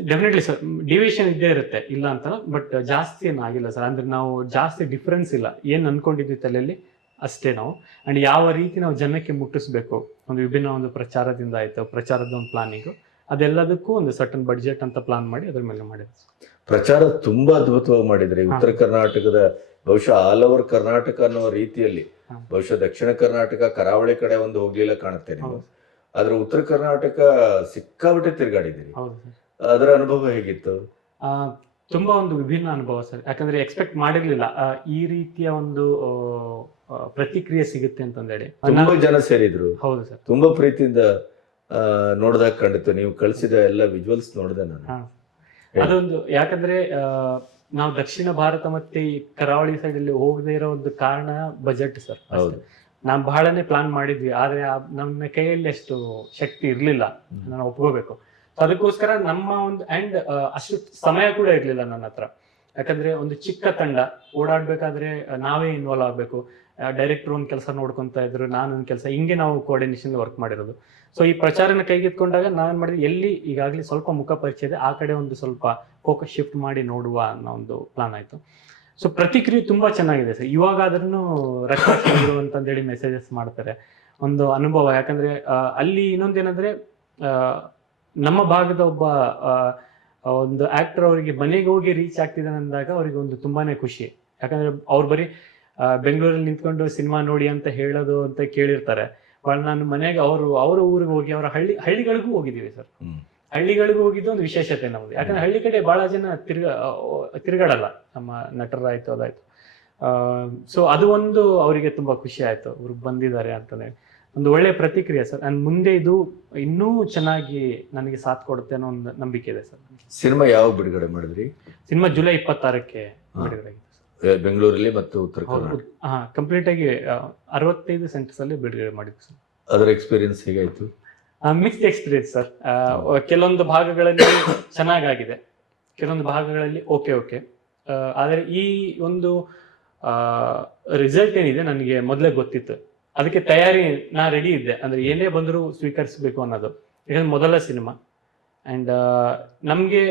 ಡೆಫಿನೆಟ್ಲಿ ಸರ್ ಡಿವಿಷನ್ ಇದ್ದೇ ಇರುತ್ತೆ ಇಲ್ಲ ಅಂತ ಬಟ್ ಜಾಸ್ತಿ ಏನು ಆಗಿಲ್ಲ ಸರ್ ಅಂದ್ರೆ ನಾವು ಜಾಸ್ತಿ ಡಿಫ್ರೆನ್ಸ್ ಇಲ್ಲ. ಏನ್ ಅನ್ಕೊಂಡಿದ್ವಿ ತಲೆಯಲ್ಲಿ? ಅಷ್ಟೇ ನಾವು. ಅಂಡ್ ಯಾವ ರೀತಿ ನಾವು ಜನಕ್ಕೆ ಮುಟ್ಟಿಸ್ಬೇಕು? ಒಂದು ವಿಭಿನ್ನ ಒಂದು ಪ್ರಚಾರದಿಂದ ಆಯ್ತು ಪ್ರಚಾರದ ಒಂದು ಪ್ಲಾನಿಂಗು ಅದೆಲ್ಲದಕ್ಕೂ ಒಂದು ಸಟನ್ ಬಡ್ಜೆಟ್ ಅಂತ ಪ್ಲಾನ್ ಮಾಡಿ ಅದ್ರ ಮೇಲೆ ಮಾಡಿದ್ರು ಪ್ರಚಾರ ತುಂಬಾ ಅದ್ಭುತವಾಗಿ ಮಾಡಿದ್ರಿ. ಉತ್ತರ ಕರ್ನಾಟಕದ ಬಹುಶಃ ಆಲ್ ಓವರ್ ಕರ್ನಾಟಕ ಅನ್ನೋ ರೀತಿಯಲ್ಲಿ. ಬಹುಶಃ ದಕ್ಷಿಣ ಕರ್ನಾಟಕ ಕರಾವಳಿ ಕಡೆ ಒಂದು ಹೋಗ್ಲಿಲ್ಲ ಕಾಣುತ್ತೆ ನೀವು ಆದ್ರೆ ಉತ್ತರ ಕರ್ನಾಟಕ ಸಿಕ್ಕಾಬಿಟ್ಟೆ ತಿರುಗಾಡಿದ್ದೀರಿ. ಅದರ ಅನುಭವ ಹೇಗಿತ್ತು? ಆ, ತುಂಬಾ ಒಂದು ವಿಭಿನ್ನ ಅನುಭವ ಸರ್. ಯಾಕಂದ್ರೆ ಎಕ್ಸ್ಪೆಕ್ಟ್ ಮಾಡಿರ್ಲಿಲ್ಲ. ಈ ರೀತಿಯ ಒಂದು ಪ್ರತಿಕ್ರಿಯೆ ಸಿಗುತ್ತೆ ಅಂತಂದೇಳಿ. ತುಂಬಾ ಜನ ಸೇರಿದ್ರು. ಹೌದು ಸರ್. ತುಂಬಾ ಪ್ರೀತಿಯಿಂದ ನೋಡ್ದಾಗ ಕಂಡಿತ್ತು. ನೀವು ಕಳಿಸಿದ ಎಲ್ಲ ವಿಜುವಲ್ಸ್ ನೋಡಿದೆ ನಾನು. ಅದೊಂದು ಯಾಕಂದ್ರೆ ನಾವು ದಕ್ಷಿಣ ಭಾರತ ಮತ್ತೆ ಈ ಕರಾವಳಿ ಸೈಡ್ ಅಲ್ಲಿ ಹೋಗದೆ ಇರೋ ಒಂದು ಕಾರಣ ಬಜೆಟ್ ಸರ್ ಹೌದು. ನಾವು ಬಹಳನೇ ಪ್ಲಾನ್ ಮಾಡಿದ್ವಿ ಆದ್ರೆ ಆ- ನಮ್ಮ ಕೈಯಲ್ಲಿ ಅಷ್ಟು ಶಕ್ತಿ ಇರ್ಲಿಲ್ಲ. ನಾನು ಒಪ್ಕೋಬೇಕು. So ಅದಕ್ಕೋಸ್ಕರ ನಮ್ಮ ಒಂದು ಅಂಡ್ ಅಷ್ಟು ಸಮಯ ಕೂಡ ಇರ್ಲಿಲ್ಲ ನನ್ನ ಹತ್ರ. ಯಾಕಂದ್ರೆ ಒಂದು ಚಿಕ್ಕ ತಂಡ ಓಡಾಡ್ಬೇಕಾದ್ರೆ ಆ, ನಾವೇ ಇನ್ವಾಲ್ವ್ ಆಗ್ಬೇಕು. ಡೈರೆಕ್ಟರ್ ಒಂದು ಕೆಲಸ ನೋಡ್ಕೊಂತ ಇದ್ರು ನಾನು ಒಂದು ಕೆಲಸ ಹಿಂಗೆ ನಾವು ಕೋಆರ್ಡಿನೇಷನ್ ವರ್ಕ್ ಮಾಡಿರೋದು. ಸೊ ಈ ಪ್ರಚಾರನ ಕೈಗೆತ್ಕೊಂಡಾಗ ನಾವೇನ್ ಮಾಡಿದ್ವಿ? ಎಲ್ಲಿ ಈಗಾಗಲೇ ಸ್ವಲ್ಪ ಮುಖ ಪರಿಚಯ ಇದೆ, ಆ ಕಡೆ ಒಂದು ಸ್ವಲ್ಪ ಫೋಕಸ್ ಶಿಫ್ಟ್ ಮಾಡಿ ನೋಡುವ ಅನ್ನೋ ಒಂದು ಪ್ಲಾನ್ ಆಯ್ತು. ಸೊ ಪ್ರತಿಕ್ರಿಯೆ ತುಂಬಾ ಚೆನ್ನಾಗಿದೆ ಸರ್. ಇವಾಗ ಆದ್ರೂ ಅಂತ ಅಂತಂದೇಳಿ ಮೆಸೇಜಸ್ ಮಾಡ್ತಾರೆ. ಒಂದು ಅನುಭವ, ಯಾಕಂದ್ರೆ ಅಲ್ಲಿ ಇನ್ನೊಂದೇನಂದ್ರೆ ನಮ್ಮ ಭಾಗದ ಒಬ್ಬ ಒಂದು ಆಕ್ಟರ್ ಅವರಿಗೆ ಮನೆಗೆ ಹೋಗಿ ರೀಚ್ ಆಗ್ತಿದ್ದಾನೆ ಅಂದಾಗ ಅವರಿಗೆ ಒಂದು ತುಂಬಾನೇ ಖುಷಿ. ಯಾಕಂದ್ರೆ ಅವ್ರು ಬರೀ ಬೆಂಗಳೂರಲ್ಲಿ ನಿಂತ್ಕೊಂಡು ಸಿನಿಮಾ ನೋಡಿ ಅಂತ ಹೇಳೋದು ಅಂತ ಕೇಳಿರ್ತಾರೆ. ಬಟ್ ನಾನು ಮನೆಗೆ ಅವರು ಅವರ ಊರಿಗೆ ಹೋಗಿ ಅವರ ಹಳ್ಳಿ ಹಳ್ಳಿಗಳಿಗೂ ಹೋಗಿದ್ದೀವಿ ಸರ್. ಹಳ್ಳಿಗಳಿಗೂ ಹೋಗಿದ್ದು ಒಂದು ವಿಶೇಷತೆ ನಮ್ದು. ಯಾಕಂದ್ರೆ ಹಳ್ಳಿ ಕಡೆ ಬಹಳ ಜನ ತಿರ್ಗ ತಿರ್ಗಾಡಲ್ಲ. ನಮ್ಮ ನಟರಾಯ್ತು ಅದಾಯ್ತು. ಸೊ ಅದು ಒಂದು ಅವರಿಗೆ ತುಂಬಾ ಖುಷಿ ಆಯ್ತು. ಅವ್ರು ಬಂದಿದ್ದಾರೆ ಅಂತಾನೆ ಒಂದು ಒಳ್ಳೆ ಪ್ರತಿಕ್ರಿಯೆ ಸರ್. ಅಂಡ್ ಮುಂದೆ ಇದು ಇನ್ನೂ ಚೆನ್ನಾಗಿ ನನಗೆ ಸಾಥ್ ಕೊಡುತ್ತೆ ಅನ್ನೋ ಒಂದು ನಂಬಿಕೆ ಇದೆ ಸರ್. ಸಿನಿಮಾ ಯಾವಾಗ ಬಿಡುಗಡೆ ಮಾಡಿದ್ರಿ? ಸಿನಿಮಾ ಜುಲೈ ಇಪ್ಪತ್ತಾರಕ್ಕೆ. ಬಿಡುಗಡೆ ಆಗಿದೆ ಬೆಂಗಳೂರಲ್ಲಿ ಮತ್ತು ಉತ್ತರ ಕಂಪ್ಲೀಟ್ ಆಗಿ ಅರವತ್ತೈದು ಸೆಂಟರ್ಸ್ ಅಲ್ಲಿ ಬಿಡುಗಡೆ ಮಾಡಿದ್ವಿ ಸರ್. ಅದರ ಎಕ್ಸ್ಪೀರಿಯನ್ಸ್ ಹೇಗಾಯ್ತು? Mixed experience sir. ಕೆಲವೊಂದು ಭಾಗಗಳಲ್ಲಿ *coughs* ಚೆನ್ನಾಗಾಗಿದೆ. ಕೆಲವೊಂದು ಭಾಗಗಳಲ್ಲಿ ಓಕೆ ಓಕೆ ಆದರೆ ಈ ಒಂದು ರಿಸಲ್ಟ್ ಏನಿದೆ ನನಗೆ ಮೊದಲೇ ಗೊತ್ತಿತ್ತು. ಅದಕ್ಕೆ ತಯಾರಿ ನಾ ರೆಡಿ ಇದ್ದೆ. ಅಂದ್ರೆ ಏನೇ ಬಂದರೂ ಸ್ವೀಕರಿಸಬೇಕು ಅನ್ನೋದು. ಯಾಕಂದ್ರೆ ಮೊದಲ ಸಿನಿಮಾ ಆ್ಯಂಡ್ ನಮಗೆ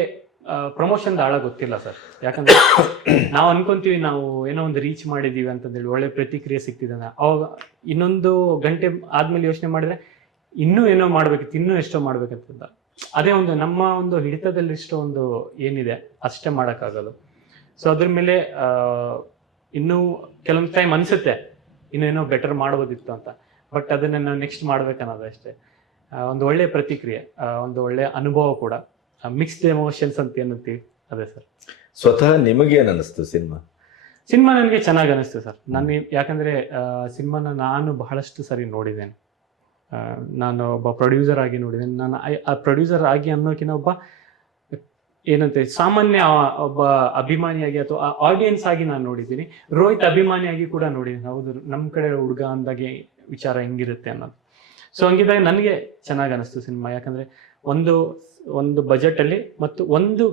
ಪ್ರಮೋಷನ್ ಆಳ ಗೊತ್ತಿಲ್ಲ ಸರ್ ಯಾಕಂದ್ರೆ *coughs* ನಾವು ಅನ್ಕೊಂತೀವಿ ನಾವು ಏನೋ ಒಂದು ರೀಚ್ ಮಾಡಿದೀವಿ ಅಂತಂದೇಳಿ, ಒಳ್ಳೆ ಪ್ರತಿಕ್ರಿಯೆ ಸಿಗ್ತಿದೆ. ಅವಾಗ ಇನ್ನೊಂದು ಗಂಟೆ ಆದ್ಮೇಲೆ ಯೋಚನೆ ಮಾಡಿದ್ರೆ ಇನ್ನೂ ಏನೋ ಮಾಡ್ಬೇಕಿತ್ತು, ಇನ್ನೂ ಎಷ್ಟೋ ಮಾಡ್ಬೇಕಂತ ಅದೇ ಒಂದು ನಮ್ಮ ಒಂದು ಹಿಡಿತದಲ್ಲಿ ಇಷ್ಟೋ ಒಂದು ಏನಿದೆ, ಅಷ್ಟೇ ಮಾಡೋಕ್ಕಾಗಲ್ಲ. ಸೊ ಅದ್ರ ಮೇಲೆ ಇನ್ನೂ ಕೆಲವೊಂದು ಟೈಮ್ ಅನ್ಸುತ್ತೆ ಇನ್ನೇನೋ ಬೆಟರ್ ಮಾಡ್ಬೋದಿತ್ತು ಅಂತ. ಬಟ್ ಅದನ್ನ ನಾವು ನೆಕ್ಸ್ಟ್ ಮಾಡ್ಬೇಕನ್ನೋದು ಅಷ್ಟೇ. ಒಂದು ಒಳ್ಳೆ ಪ್ರತಿಕ್ರಿಯೆ ಒಂದು ಒಳ್ಳೆ ಅನುಭವ ಕೂಡ. ಮಿಕ್ಸ್ಡ್ ಎಮೋಷನ್ಸ್ ಅಂತ ಏನಂತೀವಿ? ಅದೇ ಸರ್. ಸ್ವತಃ ನಿಮಗೇನು ಅನಿಸ್ತು ಸಿನಿಮಾ? ಸಿನಿಮಾ ನನಗೆ ಚೆನ್ನಾಗಿ ಅನಿಸ್ತು ಸರ್. ನಾನು ಯಾಕಂದರೆ ಸಿನಿಮಾನ ನಾನು ಬಹಳಷ್ಟು ಸರಿ ನೋಡಿದ್ದೇನೆ. ನಾನು ಒಬ್ಬ ಪ್ರೊಡ್ಯೂಸರ್ ಆಗಿ ನೋಡಿದ್ದೇನೆ. ನಾನು ಆ ಪ್ರೊಡ್ಯೂಸರ್ ಆಗಿ ಅನ್ನೋಕಿನ ಒಬ್ಬ ಏನಂತೆ ಸಾಮಾನ್ಯ ಒಬ್ಬ ಅಭಿಮಾನಿಯಾಗಿ ಅಥವಾ ಆಡಿಯನ್ಸ್ ಆಗಿ ನಾನು ನೋಡಿದ್ದೀನಿ. ರೋಹಿತ್ ಅಭಿಮಾನಿಯಾಗಿ ಕೂಡ ನೋಡಿದ್ದೀನಿ. ಹೌದು ನಮ್ಮ ಕಡೆ ಹುಡುಗ ಅಂದಾಗೆ ವಿಚಾರ ಹೆಂಗಿರುತ್ತೆ ಅನ್ನೋದು. ಸೊ ಹಂಗಿದ್ದಾಗ ನನಗೆ ಚೆನ್ನಾಗಿ ಅನಿಸ್ತು ಸಿನಿಮಾ. ಯಾಕಂದ್ರೆ ಒಂದು ಒಂದು ಬಜೆಟ್ ಅಲ್ಲಿ ಮತ್ತು ಒಂದು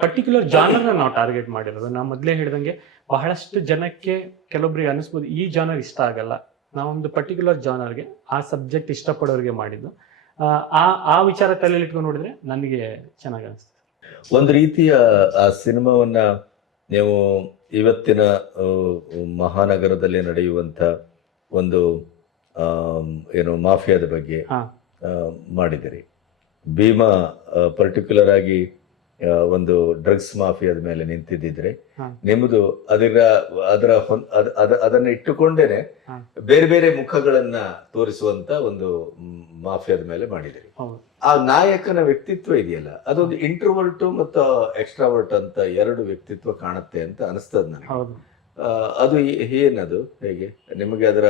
ಪರ್ಟಿಕ್ಯುಲರ್ ಜಾನರ್ ನಾವು ಟಾರ್ಗೆಟ್ ಮಾಡಿರೋದು. ನಾವು ಮೊದಲೇ ಹೇಳಿದಂಗೆ ಬಹಳಷ್ಟು ಜನಕ್ಕೆ ಕೆಲವೊಬ್ರಿಗೆ ಅನಿಸ್ಬೋದು ಈ ಜಾನರ್ ಇಷ್ಟ ಆಗಲ್ಲ. ನಾವೊಂದು ಪರ್ಟಿಕ್ಯುಲರ್ ಜಾನರ್ಗೆ ಆ ಸಬ್ಜೆಕ್ಟ್ ಇಷ್ಟಪಡೋರಿಗೆ ಮಾಡಿದ್ದು. ಆ, ಆ ವಿಚಾರ ತಲೆಯಲ್ಲಿ ಇಟ್ಕೊಂಡು ನೋಡಿದ್ರೆ ನನಗೆ ಚೆನ್ನಾಗಿ ಅನಿಸ್ತದೆ ಒಂದು ರೀತಿಯ ಆ ಸಿನಿಮಾವನ್ನ ನೀವು ಇವತ್ತಿನ ಮಹಾನಗರದಲ್ಲಿ ನಡೆಯುವಂತ ಒಂದು ಏನು ಮಾಫಿಯಾದ ಬಗ್ಗೆ ಮಾಡಿದಿರಿ ಭೀಮಾ ಪರ್ಟಿಕ್ಯುಲರ್ ಆಗಿ ಒಂದು ಡ್ರಗ್ಸ್ ಮಾಫಿಯಾದ ಮೇಲೆ ನಿಂತಿದ್ದಿದ್ರೆ. ನಿಮ್ಮದು ಅದರ ಅದರ ಅದನ್ನ ಇಟ್ಟುಕೊಂಡೇನೆ ಬೇರೆ ಬೇರೆ ಮುಖಗಳನ್ನ ತೋರಿಸುವಂತ ಒಂದು ಮಾಫಿಯಾದ ಮೇಲೆ ಮಾಡಿದ್ರಿ. ಆ ನಾಯಕನ ವ್ಯಕ್ತಿತ್ವ ಇದೆಯಲ್ಲ ಅದೊಂದು ಇಂಟ್ರೋವರ್ಟ್ ಮತ್ತು ಎಕ್ಸ್ಟ್ರಾವರ್ಟ್ ಅಂತ ಎರಡು ವ್ಯಕ್ತಿತ್ವ ಕಾಣುತ್ತೆ ಅಂತ ಅನಿಸ್ತದ ನನಗೆ. ಅದು ಏನದು ಹೇಗೆ? ನಿಮಗೆ ಅದರ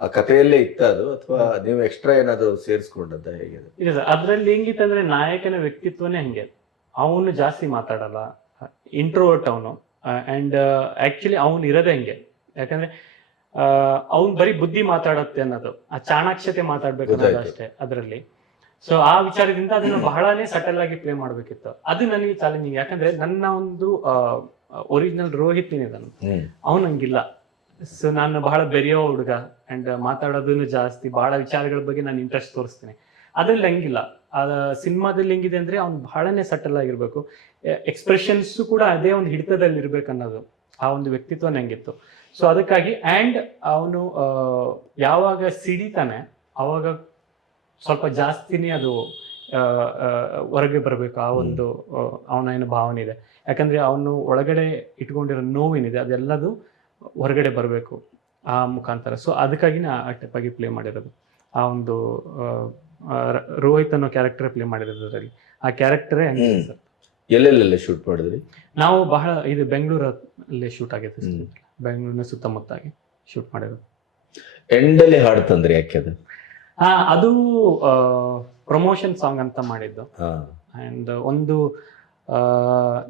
ಆ ಕಥೆಯಲ್ಲೇ ಇತ್ತ ಅದು? ಅಥವಾ ನೀವು ಎಕ್ಸ್ಟ್ರಾ ಏನಾದ್ರು ಸೇರಿಸ್ಕೊಂಡದ್ದ ಹೇಗೆ ಇಲ್ಲ ಸರ್ ಅದರಲ್ಲಿ ಹೆಂಗಿತ್ತು ಹೆಂಗಿತ್ತಂದ್ರೆ ನಾಯಕನ ವ್ಯಕ್ತಿತ್ವನೇ ಹಂಗೆ. ಅವನು ಜಾಸ್ತಿ ಮಾತಾಡಲ್ಲ. ಇಂಟ್ರೋವರ್ಟ್ ಅವನು. ಅಂಡ್ ಆಕ್ಚುಲಿ ಅವನು ಇರೋದೇ ಹಂಗೆ. ಯಾಕಂದ್ರೆ ಅವನ್ ಬರೀ ಬುದ್ಧಿ ಮಾತಾಡತ್ತೆ ಅನ್ನೋದು. ಆ ಚಾಣಾಕ್ಷತೆ ಮಾತಾಡ್ಬೇಕು ಅನ್ನೋದು ಅಷ್ಟೇ ಅದರಲ್ಲಿ. ಸೊ ಆ ವಿಚಾರದಿಂದ ಅದನ್ನ ಬಹಳನೇ ಸಟಲ್ ಆಗಿ ಪ್ಲೇ ಮಾಡ್ಬೇಕಿತ್ತು. ಅದು ನನಗೆ ಚಾಲೆಂಜಿಂಗ್ ಯಾಕಂದ್ರೆ ನನ್ನ ಒಂದು ಒರಿಜಿನಲ್ ರೋಹಿತ್ ಏನಿದಾನು ಅವನಂಗಿಲ್ಲ ಅವನು ಹಂಗಿಲ್ಲ ಸೊ ನಾನು ಬಹಳ ಬೆರೆಯೋ ಹುಡುಗ ಅಂಡ್ ಮಾತಾಡೋದನ್ನು ಜಾಸ್ತಿ, ಬಹಳ ವಿಚಾರಗಳ ಬಗ್ಗೆ ನಾನು ಇಂಟ್ರೆಸ್ಟ್ ತೋರಿಸ್ತೀನಿ. ಅದ್ರಲ್ಲಿ ಹಂಗಿಲ್ಲ. ಸಿನಿಮಾದಲ್ಲಿ ಹೆಂಗಿದೆ ಅಂದ್ರೆ ಅವ್ನು ಬಹಳನೇ ಸಟಲ್ ಆಗಿರ್ಬೇಕು. ಎಕ್ಸ್ಪ್ರೆಷನ್ಸ್ ಕೂಡ ಅದೇ ಒಂದು ಹಿಡಿತದಲ್ಲಿ ಇರ್ಬೇಕು ಅನ್ನೋದು. ಆ ಒಂದು ವ್ಯಕ್ತಿತ್ವ ನಂಗಿತ್ತು ಸೊ ಅದಕ್ಕಾಗಿ ಆ್ಯಂಡ್ ಅವನು ಯಾವಾಗ ಸಿಡಿತಾನೆ, ಅವಾಗ ಸ್ವಲ್ಪ ಜಾಸ್ತಿನೇ ಅದು ಹೊರಗೆ ಬರಬೇಕು. ಆ ಒಂದು ಅವನ ಏನು ಭಾವನೆ ಇದೆ. ಯಾಕಂದ್ರೆ ಅವನು ಒಳಗಡೆ ಇಟ್ಕೊಂಡಿರೋ ನೋವೇನಿದೆ, ಅದೆಲ್ಲದು ಹೊರಗಡೆ ಬರಬೇಕು ಆ ಮುಖಾಂತರ. ಸೊ ಅದಕ್ಕಾಗಿನೇ ಆ ಟೈಪ್ ಆಗಿ ಪ್ಲೇ ಮಾಡಿರೋದು. ಆ ಒಂದು ರೋಹಿತ್ ಅನ್ನೋ ಕ್ಯಾರೆಕ್ಟರ್ ಪ್ಲೇ ಮಾಡಿರೋದು ಅದರಲ್ಲಿ. ಆ ಕ್ಯಾರೆಕ್ಟರೇ ಹಂಗೆ. ಸರ್. ಎಲ್ಲೆಲ್ಲೆಲ್ಲ ಶೂಟ್ ಮಾಡಿದ್ರಿ? ನಾವು ಬಹಳ ಇದು ಬೆಂಗಳೂರಲ್ಲೇ ಶೂಟ್ ಆಗಿದೆ ಸರ್. ಬೆಂಗಳೂರಿನ ಸುತ್ತಮುತ್ತಾಗಿ ಶೂಟ್ ಮಾಡಿರೋದು. ಎಂಡಲ್ಲಿ ಹಾಡು ತಂದ್ರಿ ಯಾಕೆ ಅದು? ಅದು ಪ್ರಮೋಷನ್ ಸಾಂಗ್ ಅಂತ ಮಾಡಿದ್ದು. ಅಂಡ್ ಒಂದು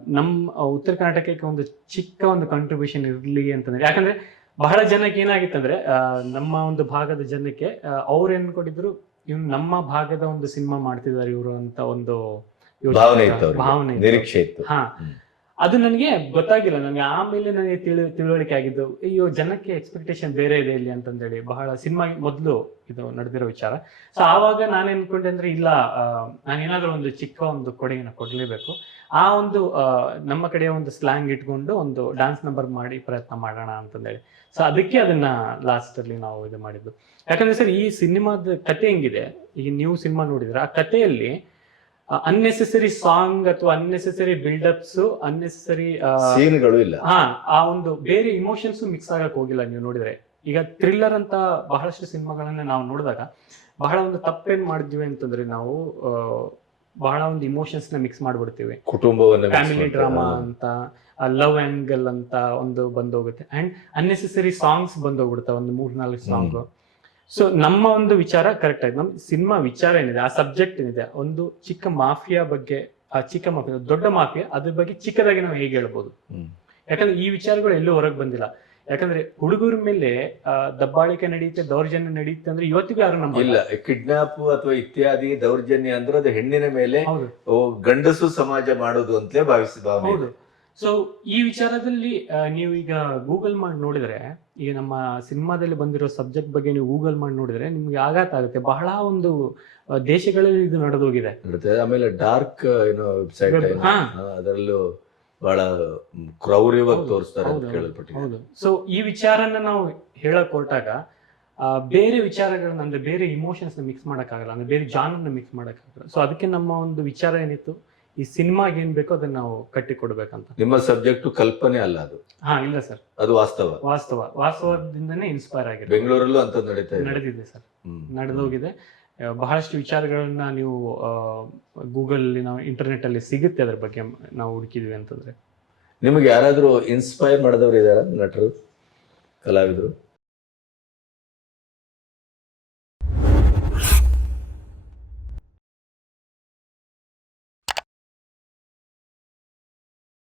ನಮ್ಮ ಉತ್ತರ ಕರ್ನಾಟಕಕ್ಕೆ ಒಂದು ಚಿಕ್ಕ ಒಂದು ಕಾಂಟ್ರಿಬ್ಯೂಷನ್ ಇರಲಿ ಅಂತಂದ್ರೆ ಯಾಕಂದ್ರೆ ಬಹಳ ಜನಕ್ಕೆ ಏನಾಗಿತ್ತಂದ್ರೆ ನಮ್ಮ ಒಂದು ಭಾಗದ ಜನಕ್ಕೆ ಅವ್ರು ಕೊಟ್ಟಿದ್ರು ಇವ್ನು ನಮ್ಮ ಭಾಗದ ಒಂದು ಸಿನಿಮಾ ಮಾಡ್ತಿದ್ದಾರೆ ಇವರು ಅಂತ ಒಂದು ಭಾವನೆ ಇತ್ತು. ಹಾ. ಅದು ನನಗೆ ಗೊತ್ತಾಗಿಲ್ಲ. ನನಗೆ ಆಮೇಲೆ ನನಗೆ ತಿಳಿ, ತಿಳುವಳಿಕೆ ಆಗಿದ್ದು, ಅಯ್ಯೋ, ಜನಕ್ಕೆ ಎಕ್ಸ್ಪೆಕ್ಟೇಷನ್ ಬೇರೆ ಇದೆ ಇಲ್ಲಿ ಅಂತಂದೇಳಿ ಬಹಳ ಸಿನಿಮಾ ಮೊದಲು ಇದು ನಡೆದಿರೋ ವಿಚಾರ. ಸೊ ಆವಾಗ ನಾನು ಅನ್ಕೊಂಡೆ ಅಂದ್ರೆ, ಇಲ್ಲ ನಾನೇನಾದ್ರೂ ಒಂದು ಚಿಕ್ಕ ಒಂದು ಕೊಡುಗೆನ ಕೊಡ್ಲೇಬೇಕು. ಆ ಒಂದು ನಮ್ಮ ಕಡೆಯ ಒಂದು ಸ್ಲ್ಯಾಂಗ್ ಇಟ್ಕೊಂಡು ಒಂದು ಡಾನ್ಸ್ ನಂಬರ್ ಮಾಡಿ ಪ್ರಯತ್ನ ಮಾಡೋಣ ಅಂತಂದೇಳಿ. ಸೊ ಅದಕ್ಕೆ ಅದನ್ನ ಲಾಸ್ಟ್ ಅಲ್ಲಿ ನಾವು ಇದು ಮಾಡಿದ್ದು. ಯಾಕಂದ್ರೆ ಸರ್, ಈ ಸಿನಿಮಾದ ಕತೆ ಹೆಂಗಿದೆ? ಈಗ ನೀವು ಸಿನಿಮಾ ನೋಡಿದ್ರೆ ಆ ಕಥೆಯಲ್ಲಿ ಅನ್ನೆಸೆಸರಿ ಸಾಂಗ್ ಅಥವಾ ಅನ್ನೆಸೆಸರಿ ಬಿಲ್ಡಪ್ಸ್ ಅನ್ನೆಸೆಸರಿ ಸೀನ್ಗಳು ಇಲ್ಲ. ಹಾ ಆ ಒಂದು ಬೇರೆ ಇಮೋಷನ್ಸ್ ಮಿಕ್ಸ್ ಆಗಕ್ ಹೋಗಿಲ್ಲ ನೀವು ನೋಡಿದ್ರೆ. ಈಗ ಥ್ರಿಲ್ಲರ್ ಅಂತ ಬಹಳಷ್ಟು ಸಿನಿಮಾಗಳನ್ನ ನಾವು ನೋಡಿದಾಗ ಬಹಳ ಒಂದು ತಪ್ಪೇನ್ ಮಾಡಿದ್ವಿ ಅಂತಂದ್ರೆ ನಾವು ಬಹಳ ಒಂದು ಇಮೋಷನ್ಸ್ನ ಮಿಕ್ಸ್ ಮಾಡ್ಬಿಡ್ತೀವಿ. ಕುಟುಂಬವನ್ನ ಫ್ಯಾಮಿಲಿ ಡ್ರಾಮಾ ಅಂತ ಲವ್ ಆಂಗಲ್ ಅಂತ ಒಂದು ಬಂದೋಗುತ್ತೆ. ಅಂಡ್ ಅನ್ನೆಸೆಸರಿ ಸಾಂಗ್ಸ್ ಬಂದೋಗ್ಬಿಡುತ್ತೆ ಒಂದು ಮೂರ್ ನಾಲ್ಕು ಸಾಂಗ್ ಸೊ ನಮ್ಮ ಒಂದು ವಿಚಾರ ಕರೆಕ್ಟ್ ಆಗಿದೆ ನಮ್ಮ ಸಿನಿಮಾ ವಿಚಾರ ಏನಿದೆ ಆ ಸಬ್ಜೆಕ್ಟ್ ಏನಿದೆ ಒಂದು ಚಿಕ್ಕ ಮಾಫಿಯಾ ಬಗ್ಗೆ ಆ ಚಿಕ್ಕ ಮಾಫಿಯಾ ದೊಡ್ಡ ಮಾಫಿಯಾ ಅದ್ರ ಬಗ್ಗೆ ಚಿಕ್ಕದಾಗಿ ನಾವು ಹೇಗೆ ಹೇಳ್ಬೋದು? ಯಾಕಂದ್ರೆ ಈ ವಿಚಾರಗಳು ಎಲ್ಲೂ ಹೊರಗೆ ಬಂದಿಲ್ಲ. ಯಾಕಂದ್ರೆ ಹುಡುಗರ ಮೇಲೆ ದಬ್ಬಾಳಿಕೆ ನಡೆಯುತ್ತೆ ದೌರ್ಜನ್ಯ ನಡೆಯುತ್ತೆ ಅಂದ್ರೆ ಇವತ್ತಿಗೂ ಯಾರು ನಮ್ಮ ಇಲ್ಲ ಕಿಡ್ನಾಪ್ ಅಥವಾ ಇತ್ಯಾದಿ ದೌರ್ಜನ್ಯ ಅಂದ್ರೆ ಅದು ಹೆಣ್ಣಿನ ಮೇಲೆ ಗಂಡಸು ಸಮಾಜ ಮಾಡೋದು ಅಂತಲೇ ಭಾವಿಸಿದ ಸೊ ಈ ವಿಚಾರದಲ್ಲಿ ನೀವು ಈಗ ಗೂಗಲ್ ಮಾಡಿ ನೋಡಿದ್ರೆ ಈಗ ನಮ್ಮ ಸಿನಿಮಾದಲ್ಲಿ ಬಂದಿರೋ ಸಬ್ಜೆಕ್ಟ್ ಬಗ್ಗೆ ನೀವು ಗೂಗಲ್ ಮಾಡಿ ನೋಡಿದ್ರೆ ನಿಮ್ಗೆ ಆಘಾತ ಆಗುತ್ತೆ. ಬಹಳ ಒಂದು ದೇಶಗಳಲ್ಲಿ ಇದು ನಡೆದೋಗಿದೆ. ಆಮೇಲೆ ಡಾರ್ಕ್ ಏನೋ ವೆಬ್ಸೈಟ್. ಅದರಲ್ಲೂ ಬಹಳ ಕ್ರೌರ್ಯವಾಗಿ ತೋರಿಸ್ತಾರೆ ಹೌದು, ಸೊ ಈ ವಿಚಾರನ ನಾವು ಹೇಳಕ್ ಹೊರಟಾಗ ಆ, ಬೇರೆ ವಿಚಾರಗಳನ್ನ ಅಂದ್ರೆ ಬೇರೆ ಇಮೋಷನ್ಸ್ ಮಿಕ್ಸ್ ಮಾಡಕ್ಕಾಗಲ್ಲ ಅಂದ್ರೆ ಬೇರೆ ಜಾನರ್ನ ಮಿಕ್ಸ್ ಮಾಡಕ್ಕಾಗಲ್ಲ. ಸೊ ಅದಕ್ಕೆ ನಮ್ಮ ಒಂದು ವಿಚಾರ ಏನಿತ್ತು? ಈ ಸಿನಿಮಾಗೆ ಏನ್ ಬೇಕೋ ಅದನ್ನ ನಾವು ಕಟ್ಟಿ ಕೊಡ್ಬೇಕಂತ ನಿಮ್ಮ ಸಬ್ಜೆಕ್ಟ್ ಕಲ್ಪನೆ ಅಲ್ಲ ಅದು. ಹಾ ಇಲ್ಲ ಸರ್. ಅದು ವಾಸ್ತವ. ವಾಸ್ತವ. ವಾಸ್ತವದಿಂದನೇ ಇನ್ಸ್ಪೈರ್ ಆಗಿದೆ ಬೆಂಗಳೂರಲ್ಲೂ ಅಂತ ನಡೀತಾ ಇದೆ. ನಡೆದಿದೆ ಸರ್. ಹ್ಮ್. ನಡೆದೋಗಿದೆ. ಆ, ಬಹಳಷ್ಟು ವಿಚಾರಗಳನ್ನ ನೀವು ಗೂಗಲ್ ನಾವು ಇಂಟರ್ನೆಟ್ ಅಲ್ಲಿ ಸಿಗುತ್ತೆ ಅದ್ರ ಬಗ್ಗೆ ನಾವು ಹುಡುಕಿದ್ವಿ ಅಂತಂದ್ರೆ. ನಿಮಗೆ ಯಾರಾದ್ರೂ ಇನ್ಸ್ಪೈರ್ ಮಾಡಿದವರು ಇದಾರ ನಟರು ಕಲಾವಿದರು?